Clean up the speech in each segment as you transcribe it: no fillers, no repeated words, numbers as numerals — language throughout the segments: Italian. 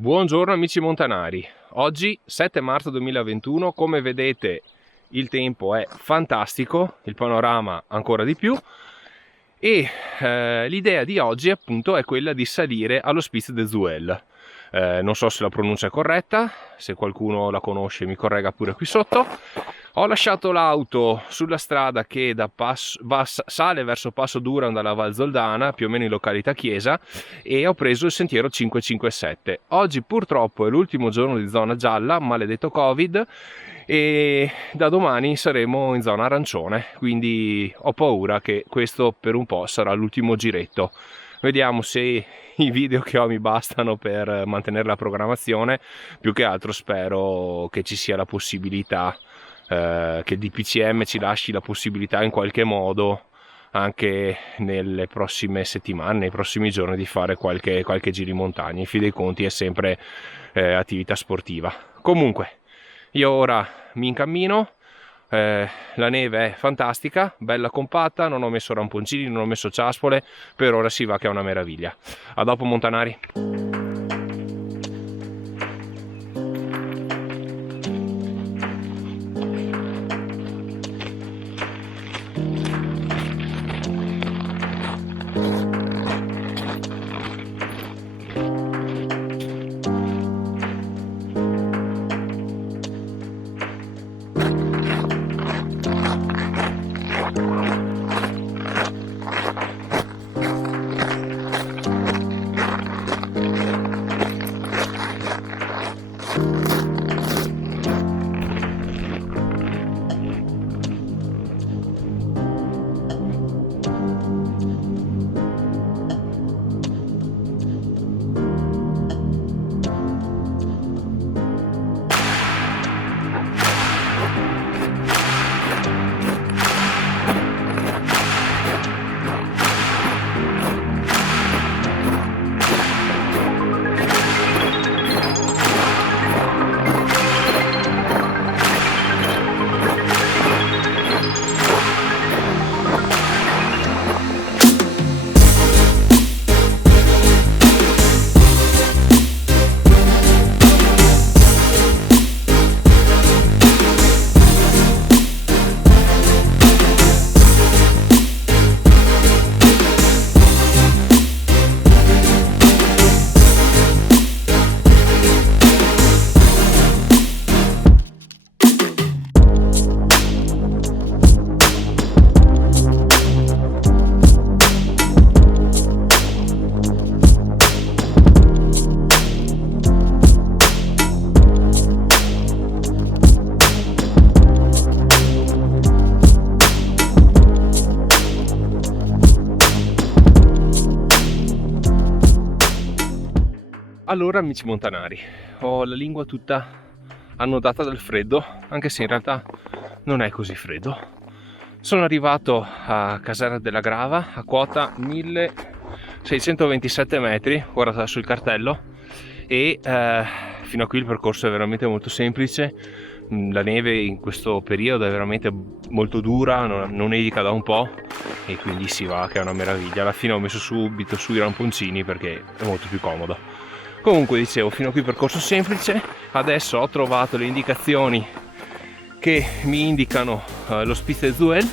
Buongiorno amici montanari, oggi 7 marzo 2021, come vedete il tempo è fantastico, il panorama ancora di più e l'idea di oggi appunto è quella di salire all'Hospice de Zuel. Non so se la pronuncia è corretta, se qualcuno la conosce mi corregga pure qui sotto. Ho lasciato l'auto sulla strada che sale verso Passo Duran dalla Val Zoldana, più o meno in località Chiesa, e ho preso il sentiero 557. Oggi purtroppo è l'ultimo giorno di zona gialla, maledetto Covid, e da domani saremo in zona arancione, quindi ho paura che questo per un po' sarà l'ultimo giretto. Vediamo se i video che ho mi bastano per mantenere la programmazione. Più che altro spero che ci sia la possibilità, che il DPCM ci lasci la possibilità in qualche modo anche nelle prossime settimane, nei prossimi giorni, di fare qualche giro in montagna. In fin dei conti è sempre attività sportiva. Comunque io ora mi incammino. La neve è fantastica, bella compatta, non ho messo ramponcini, non ho messo ciaspole, per ora si va che è una meraviglia. A dopo montanari. Allora amici montanari, ho la lingua tutta annodata dal freddo, anche se in realtà non è così freddo. Sono arrivato a Caserta della Grava a quota 1627 metri, guardate sul cartello, e fino a qui il percorso è veramente molto semplice. La neve in questo periodo è veramente molto dura, non nevica da un po' e quindi si va che è una meraviglia. Alla fine ho messo subito su i ramponcini perché è molto più comodo. Comunque dicevo, fino a qui percorso semplice. Adesso ho trovato le indicazioni che mi indicano l'Hospice de Zuel,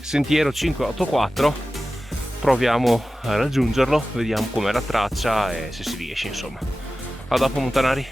sentiero 584. Proviamo a raggiungerlo, vediamo com'è la traccia e se si riesce, insomma. A dopo montanari.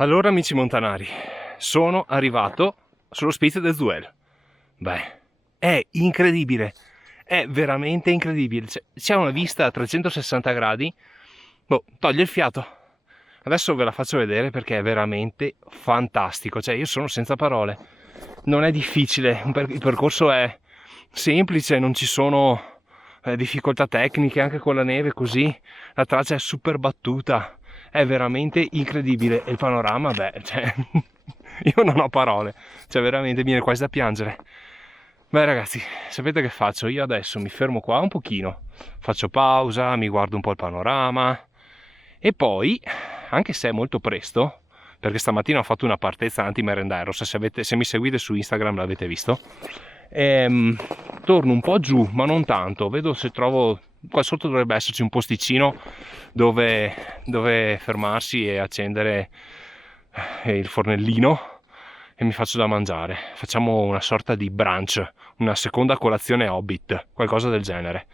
Allora amici montanari, sono arrivato sullo Spitze del Zuel. Beh, è incredibile, è veramente incredibile. C'è una vista a 360 gradi, toglie il fiato. Adesso ve la faccio vedere perché è veramente fantastico, cioè io sono senza parole. Non è difficile, il percorso è semplice, non ci sono difficoltà tecniche, anche con la neve così, la traccia è super battuta. È veramente incredibile e il panorama, io non ho parole, cioè veramente mi viene quasi da piangere. Beh ragazzi, sapete che faccio? Io adesso mi fermo qua un pochino, faccio pausa, mi guardo un po' il panorama e poi, anche se è molto presto, perché stamattina ho fatto una partenza anti-merendero, se mi seguite su Instagram l'avete visto, torno un po' giù, ma non tanto, vedo se trovo... Qua sotto dovrebbe esserci un posticino dove fermarsi e accendere il fornellino e mi faccio da mangiare. Facciamo una sorta di brunch, una seconda colazione Hobbit, qualcosa del genere,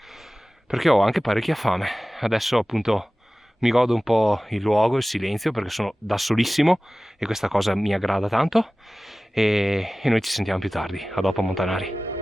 perché ho anche parecchia fame. Adesso appunto mi godo un po' il luogo, il silenzio, perché sono da solissimo e questa cosa mi aggrada tanto e noi ci sentiamo più tardi. A dopo montanari.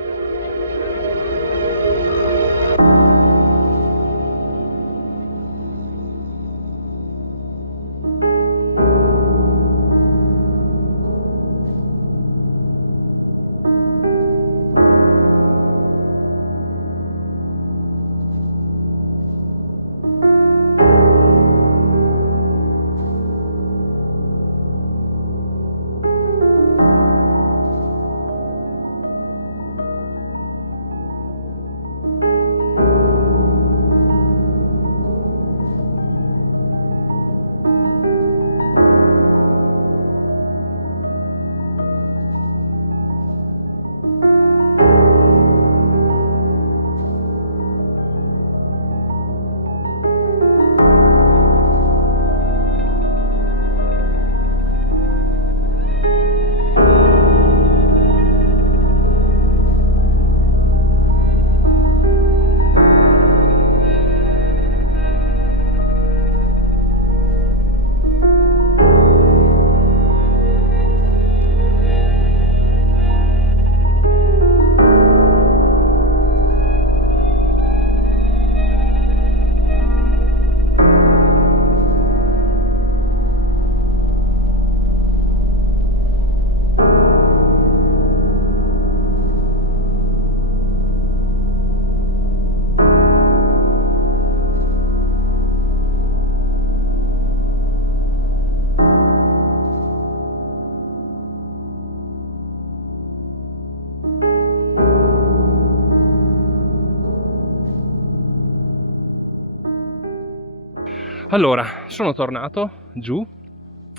Allora, sono tornato giù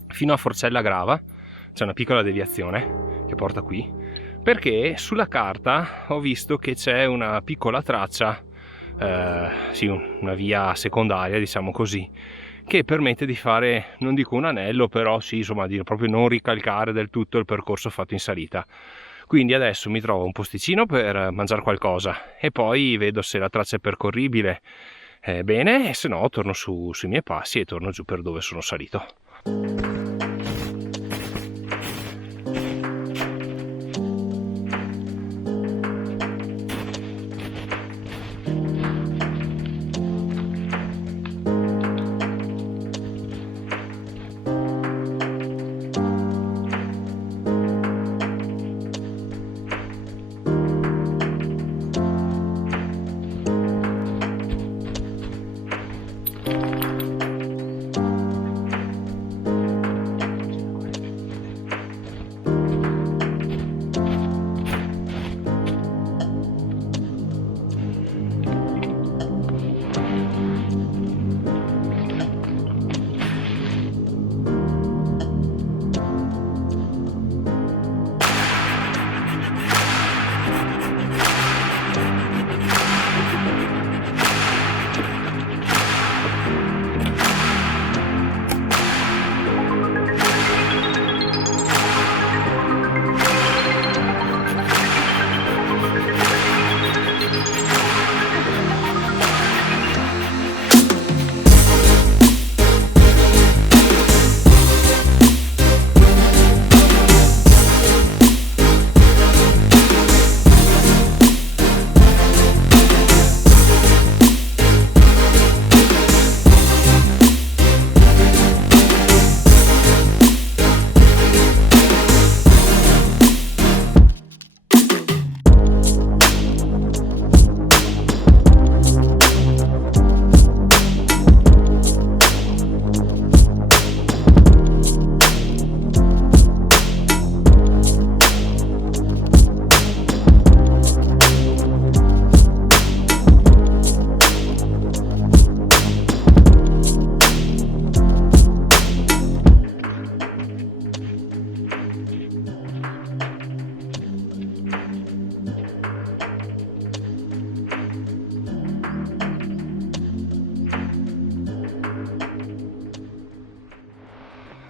fino a Forcella Grava, c'è una piccola deviazione che porta qui, perché sulla carta ho visto che c'è una piccola traccia, sì, una via secondaria, diciamo così, che permette di fare, non dico un anello, però sì, insomma, di proprio non ricalcare del tutto il percorso fatto in salita. Quindi adesso mi trovo un posticino per mangiare qualcosa e poi vedo se la traccia è percorribile bene, e se no torno sui miei passi e torno giù per dove sono salito.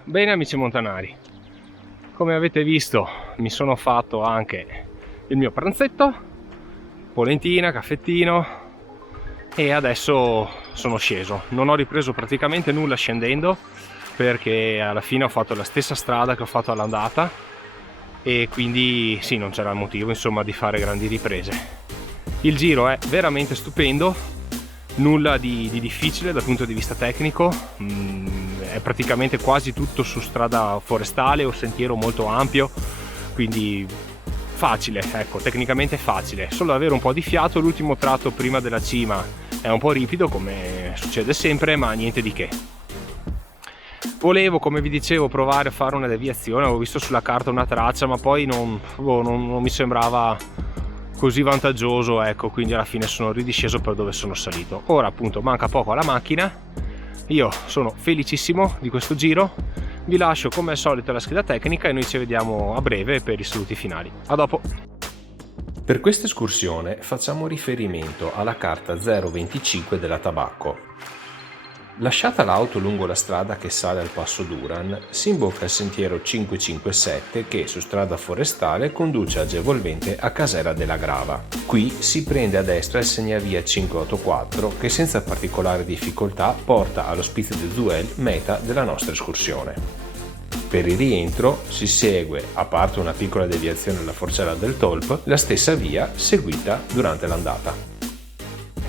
Bene amici montanari, come avete visto mi sono fatto anche il mio pranzetto, polentina, caffettino e adesso sono sceso. Non ho ripreso praticamente nulla scendendo perché alla fine ho fatto la stessa strada che ho fatto all'andata e quindi sì, non c'era il motivo insomma di fare grandi riprese. Il giro è veramente stupendo, nulla di difficile dal punto di vista tecnico, è praticamente quasi tutto su strada forestale o sentiero molto ampio, quindi facile, ecco, tecnicamente facile, solo avere un po' di fiato. L'ultimo tratto prima della cima è un po' ripido come succede sempre, ma niente di che. Volevo, come vi dicevo, provare a fare una deviazione, avevo visto sulla carta una traccia ma poi non mi sembrava così vantaggioso, ecco, quindi alla fine sono ridisceso per dove sono salito. Ora appunto manca poco alla macchina, io sono felicissimo di questo giro, vi lascio come al solito la scheda tecnica e noi ci vediamo a breve per i saluti finali. A dopo! Per questa escursione facciamo riferimento alla carta 025 della Tabacco. Lasciata l'auto lungo la strada che sale al passo Duran, si imbocca il sentiero 557 che su strada forestale conduce agevolmente a Casera della Grava. Qui si prende a destra il segnavia 584 che senza particolare difficoltà porta all'Ospizio de Zuel, meta della nostra escursione. Per il rientro si segue, a parte una piccola deviazione alla Forcella del Tolp, la stessa via seguita durante l'andata.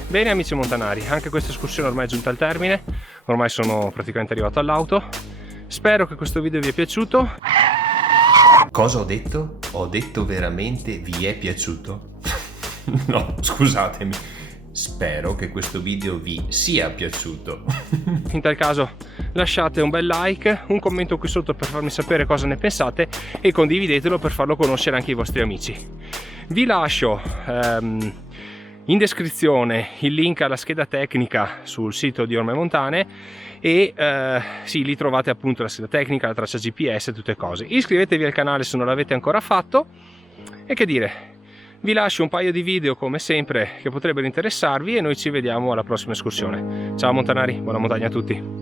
Bene amici montanari, anche questa escursione ormai è giunta al termine, ormai sono praticamente arrivato all'auto. Spero che questo video vi è piaciuto. Cosa ho detto? Ho detto veramente vi è piaciuto? No, scusatemi. Spero che questo video vi sia piaciuto. In tal caso lasciate un bel like, un commento qui sotto per farmi sapere cosa ne pensate e condividetelo per farlo conoscere anche ai vostri amici. Vi lascio in descrizione il link alla scheda tecnica sul sito di Orme Montane e sì, lì trovate appunto la scheda tecnica, la traccia GPS e tutte cose. Iscrivetevi al canale se non l'avete ancora fatto e che dire, vi lascio un paio di video come sempre che potrebbero interessarvi e noi ci vediamo alla prossima escursione. Ciao montanari, buona montagna a tutti!